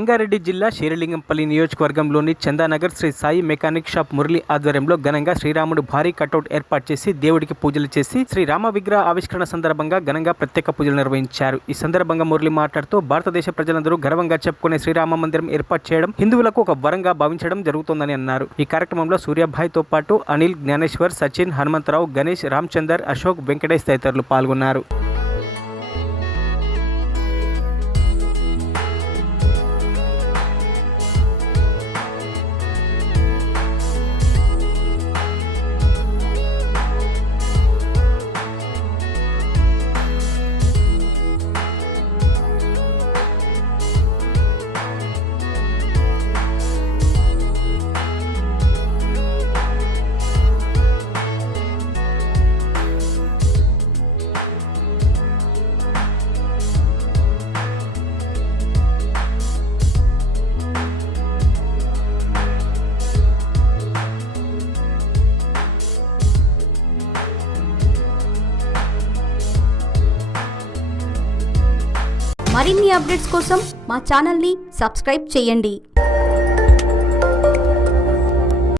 రంగారెడ్డి జిల్లా శేరిలింగంపల్లి నియోజకవర్గంలోని Chandanagar Shri Sai mechanic shop Murali ఆధ్వర్యంలో ఘనంగా శ్రీరాముడు భారీ కటౌట్ ఏర్పాటు చేసి దేవుడికి పూజలు చేసి శ్రీరామ విగ్రహ ఆవిష్కరణ సందర్భంగా ఘనంగా ప్రత్యేక పూజలు నిర్వహించారు. ఈ సందర్భంగా మురళి మాట్లాడుతూ భారతదేశ ప్రజలందరూ గర్వంగా చెప్పుకునే శ్రీరామ మందిరం ఏర్పాటు చేయడం హిందువులకు ఒక వరంగా భావించడం జరుగుతోందని అన్నారు. ఈ కార్యక్రమంలో సూర్యాభాయ్తో పాటు అనిల్, జ్ఞానేశ్వర్, సచిన్, హనుమంతరావు, గణేష్, రామచందర్, అశోక్, వెంకటేష్ తదితరులు పాల్గొన్నారు. మరిన్ని అప్డేట్స్ కోసం మా ఛానల్ని సబ్స్క్రైబ్ చేయండి.